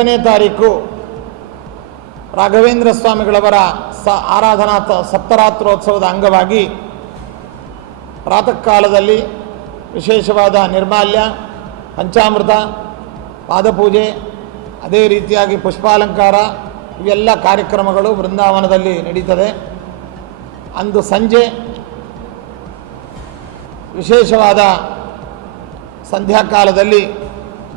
8ನೇ ತಾರೀಕು ರಾಘವೇಂದ್ರ ಸ್ವಾಮಿಗಳವರ ಆರಾಧನಾ ಸಪ್ತರಾತ್ರೋತ್ಸವದ ಅಂಗವಾಗಿ ಪ್ರಾತಃ ಕಾಲದಲ್ಲಿ ವಿಶೇಷವಾದ ನಿರ್ಮಾಲ್ಯ, ಪಂಚಾಮೃತ, ಪಾದಪೂಜೆ, ಅದೇ ರೀತಿಯಾಗಿ ಪುಷ್ಪಾಲಂಕಾರ ಇವೆಲ್ಲ ಕಾರ್ಯಕ್ರಮಗಳು ಬೃಂದಾವನದಲ್ಲಿ ನಡೀತದೆ. ಅಂದು ಸಂಜೆ ವಿಶೇಷವಾದ ಸಂಧ್ಯಾಕಾಲದಲ್ಲಿ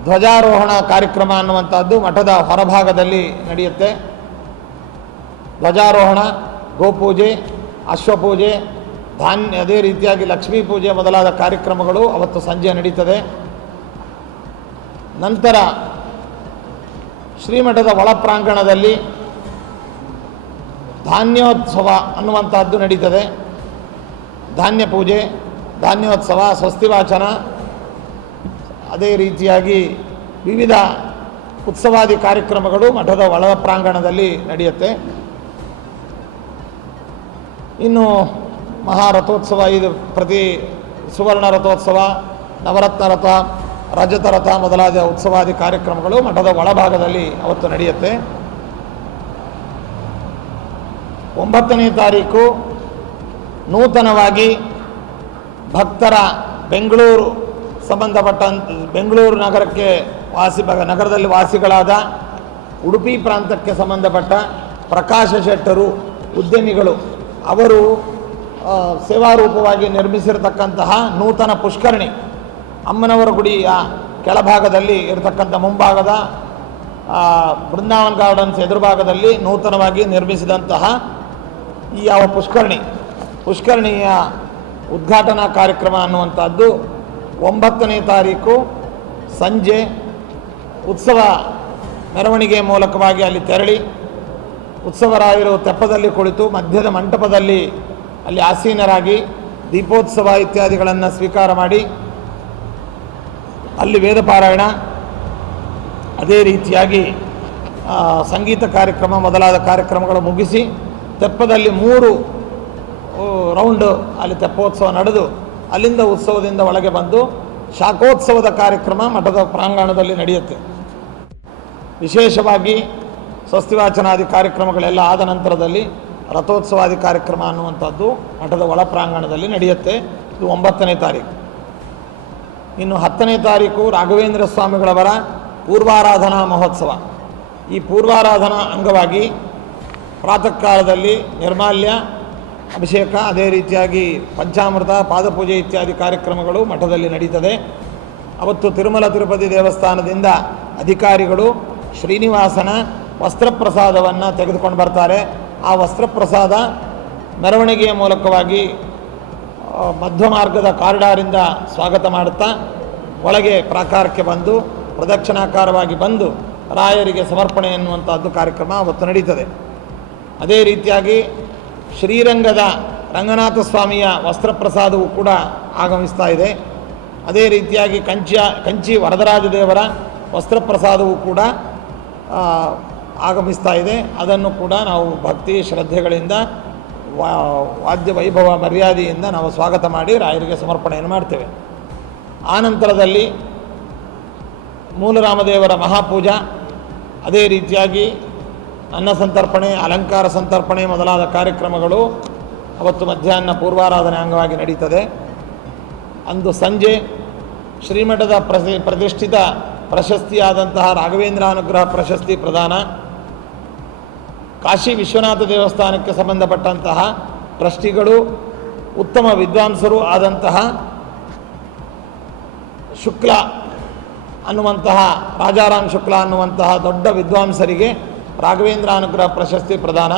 ಧ್ವಜಾರೋಹಣ ಕಾರ್ಯಕ್ರಮ ಅನ್ನುವಂಥದ್ದು ಮಠದ ಹೊರಭಾಗದಲ್ಲಿ ನಡೆಯುತ್ತೆ. ಧ್ವಜಾರೋಹಣ, ಗೋಪೂಜೆ, ಅಶ್ವಪೂಜೆ, ಧಾನ್ಯ, ಅದೇ ರೀತಿಯಾಗಿ ಲಕ್ಷ್ಮೀ ಪೂಜೆ ಮೊದಲಾದ ಕಾರ್ಯಕ್ರಮಗಳು ಅವತ್ತು ಸಂಜೆ ನಡೀತದೆ. ನಂತರ ಶ್ರೀಮಠದ ಒಳ ಪ್ರಾಂಗಣದಲ್ಲಿ ಧಾನ್ಯೋತ್ಸವ ಅನ್ನುವಂಥದ್ದು ನಡೀತದೆ. ಧಾನ್ಯ ಪೂಜೆ, ಧಾನ್ಯೋತ್ಸವ, ಸ್ವಸ್ತಿ ವಾಚನ, ಅದೇ ರೀತಿಯಾಗಿ ವಿವಿಧ ಉತ್ಸವಾದಿ ಕಾರ್ಯಕ್ರಮಗಳು ಮಠದ ಒಳ ಪ್ರಾಂಗಣದಲ್ಲಿ ನಡೆಯುತ್ತೆ. ಇನ್ನು ಮಹಾರಥೋತ್ಸವ, ಇದು ಪ್ರತಿ ಸುವರ್ಣ ರಥೋತ್ಸವ, ನವರತ್ನ ರಥ, ರಜತ ರಥ ಮೊದಲಾದ ಉತ್ಸವಾದಿ ಕಾರ್ಯಕ್ರಮಗಳು ಮಠದ ಒಳಭಾಗದಲ್ಲಿ ಅವತ್ತು ನಡೆಯುತ್ತೆ. 9ನೇ ತಾರೀಕು ನೂತನವಾಗಿ ಭಕ್ತರ ಬೆಂಗಳೂರು ಬೆಂಗಳೂರು ನಗರಕ್ಕೆ ನಗರದಲ್ಲಿ ವಾಸಿಗಳಾದ ಉಡುಪಿ ಪ್ರಾಂತಕ್ಕೆ ಸಂಬಂಧಪಟ್ಟ ಪ್ರಕಾಶ ಶೆಟ್ಟರು ಉದ್ಯಮಿಗಳು ಅವರು ಸೇವಾರೂಪವಾಗಿ ನಿರ್ಮಿಸಿರತಕ್ಕಂತಹ ನೂತನ ಪುಷ್ಕರಣಿ, ಅಮ್ಮನವರ ಗುಡಿಯ ಕೆಳಭಾಗದಲ್ಲಿ ಇರತಕ್ಕಂಥ ಮುಂಭಾಗದ ಬೃಂದಾವನ್ ಗಾರ್ಡನ್ಸ್ ಎದುರುಭಾಗದಲ್ಲಿ ನೂತನವಾಗಿ ನಿರ್ಮಿಸಿದಂತಹ ಈ ಯಾವ ಪುಷ್ಕರಣಿಯ ಉದ್ಘಾಟನಾ ಕಾರ್ಯಕ್ರಮ ಅನ್ನುವಂಥದ್ದು 9ನೇ ತಾರೀಕು ಸಂಜೆ ಉತ್ಸವ ಮೆರವಣಿಗೆ ಮೂಲಕವಾಗಿ ಅಲ್ಲಿ ತೆರಳಿ ಉತ್ಸವರಾಯರು ತೆಪ್ಪದಲ್ಲಿ ಕುಳಿತು ಮಧ್ಯದ ಮಂಟಪದಲ್ಲಿ ಅಲ್ಲಿ ಆಸೀನರಾಗಿ ದೀಪೋತ್ಸವ ಇತ್ಯಾದಿಗಳನ್ನು ಸ್ವೀಕಾರ ಮಾಡಿ ಅಲ್ಲಿ ವೇದ ಪಾರಾಯಣ, ಅದೇ ರೀತಿಯಾಗಿ ಸಂಗೀತ ಕಾರ್ಯಕ್ರಮ ಮೊದಲಾದ ಕಾರ್ಯಕ್ರಮಗಳು ಮುಗಿಸಿ ತೆಪ್ಪದಲ್ಲಿ 3 ರೌಂಡು ಅಲ್ಲಿ ತೆಪ್ಪೋತ್ಸವ ನಡೆದು ಅಲ್ಲಿಂದ ಉತ್ಸವದಿಂದ ಒಳಗೆ ಬಂದು ಶಾಖೋತ್ಸವದ ಕಾರ್ಯಕ್ರಮ ಮಠದ ಪ್ರಾಂಗಣದಲ್ಲಿ ನಡೆಯುತ್ತೆ. ವಿಶೇಷವಾಗಿ ಸ್ವಸ್ತಿವಾಚನಾದಿ ಕಾರ್ಯಕ್ರಮಗಳೆಲ್ಲ ಆದ ನಂತರದಲ್ಲಿ ರಥೋತ್ಸವಾದಿ ಕಾರ್ಯಕ್ರಮ ಅನ್ನುವಂಥದ್ದು ಮಠದ ಒಳ ಪ್ರಾಂಗಣದಲ್ಲಿ ನಡೆಯುತ್ತೆ. ಇದು 9ನೇ ತಾರೀಕು. ಇನ್ನು 10ನೇ ತಾರೀಕು ರಾಘವೇಂದ್ರ ಸ್ವಾಮಿಗಳವರ ಪೂರ್ವಾರಾಧನಾ ಮಹೋತ್ಸವ. ಈ ಪೂರ್ವಾರಾಧನಾ ಅಂಗವಾಗಿ ಪ್ರಾತಃ ಕಾಲದಲ್ಲಿ ನಿರ್ಮಾಲ್ಯ, ಅಭಿಷೇಕ, ಅದೇ ರೀತಿಯಾಗಿ ಪಂಚಾಮೃತ, ಪಾದಪೂಜೆ ಇತ್ಯಾದಿ ಕಾರ್ಯಕ್ರಮಗಳು ಮಠದಲ್ಲಿ ನಡೀತದೆ. ಅವತ್ತು ತಿರುಮಲ ತಿರುಪತಿ ದೇವಸ್ಥಾನದಿಂದ ಅಧಿಕಾರಿಗಳು ಶ್ರೀನಿವಾಸನ ವಸ್ತ್ರಪ್ರಸಾದವನ್ನು ತೆಗೆದುಕೊಂಡು ಬರ್ತಾರೆ. ಆ ವಸ್ತ್ರಪ್ರಸಾದ ಮೆರವಣಿಗೆಯ ಮೂಲಕವಾಗಿ ಮಧ್ವ ಮಾರ್ಗದ ಕಾರಿಡಾರಿಂದ ಸ್ವಾಗತ ಮಾಡುತ್ತಾ ಒಳಗೆ ಪ್ರಾಕಾರಕ್ಕೆ ಬಂದು ಪ್ರದಕ್ಷಿಣಾಕಾರವಾಗಿ ಬಂದು ರಾಯರಿಗೆ ಸಮರ್ಪಣೆ ಎನ್ನುವಂಥದ್ದು ಕಾರ್ಯಕ್ರಮ ಅವತ್ತು ನಡೀತದೆ. ಅದೇ ರೀತಿಯಾಗಿ ಶ್ರೀರಂಗದ ರಂಗನಾಥ ಸ್ವಾಮಿಯ ವಸ್ತ್ರಪ್ರಸಾದವು ಕೂಡ ಆಗಮಿಸ್ತಾ ಇದೆ. ಅದೇ ರೀತಿಯಾಗಿ ಕಂಚಿ ವರದರಾಜ ದೇವರ ವಸ್ತ್ರಪ್ರಸಾದವು ಕೂಡ ಆಗಮಿಸ್ತಾ ಇದೆ. ಅದನ್ನು ಕೂಡ ನಾವು ಭಕ್ತಿ ಶ್ರದ್ಧೆಗಳಿಂದ ವಾದ್ಯ ವೈಭವ ಮರ್ಯಾದೆಯಿಂದ ನಾವು ಸ್ವಾಗತ ಮಾಡಿ ರಾಯರಿಗೆ ಸಮರ್ಪಣೆಯನ್ನು ಮಾಡ್ತೇವೆ. ಆನಂತರದಲ್ಲಿ ಮೂಲರಾಮದೇವರ ಮಹಾಪೂಜಾ, ಅದೇ ರೀತಿಯಾಗಿ ಅನ್ನ ಸಂತರ್ಪಣೆ, ಅಲಂಕಾರ ಸಂತರ್ಪಣೆ ಮೊದಲಾದ ಕಾರ್ಯಕ್ರಮಗಳು ಅವತ್ತು ಮಧ್ಯಾಹ್ನ ಪೂರ್ವಾರಾಧನೆ ಅಂಗವಾಗಿ ನಡೀತದೆ. ಅಂದು ಸಂಜೆ ಶ್ರೀಮಠದ ಪ್ರತಿಷ್ಠಿತ ಪ್ರಶಸ್ತಿಯಾದಂತಹ ರಾಘವೇಂದ್ರ ಅನುಗ್ರಹ ಪ್ರಶಸ್ತಿ ಪ್ರದಾನ, ಕಾಶಿ ವಿಶ್ವನಾಥ ದೇವಸ್ಥಾನಕ್ಕೆ ಸಂಬಂಧಪಟ್ಟಂತಹ ಟ್ರಸ್ಟಿಗಳು, ಉತ್ತಮ ವಿದ್ವಾಂಸರು ಆದಂತಹ ಶುಕ್ಲ ಅನ್ನುವಂತಹ ರಾಜಾರಾಮ್ ಶುಕ್ಲ ಅನ್ನುವಂತಹ ದೊಡ್ಡ ವಿದ್ವಾಂಸರಿಗೆ ರಾಘವೇಂದ್ರ ಅನುಗ್ರಹ ಪ್ರಶಸ್ತಿ ಪ್ರದಾನ,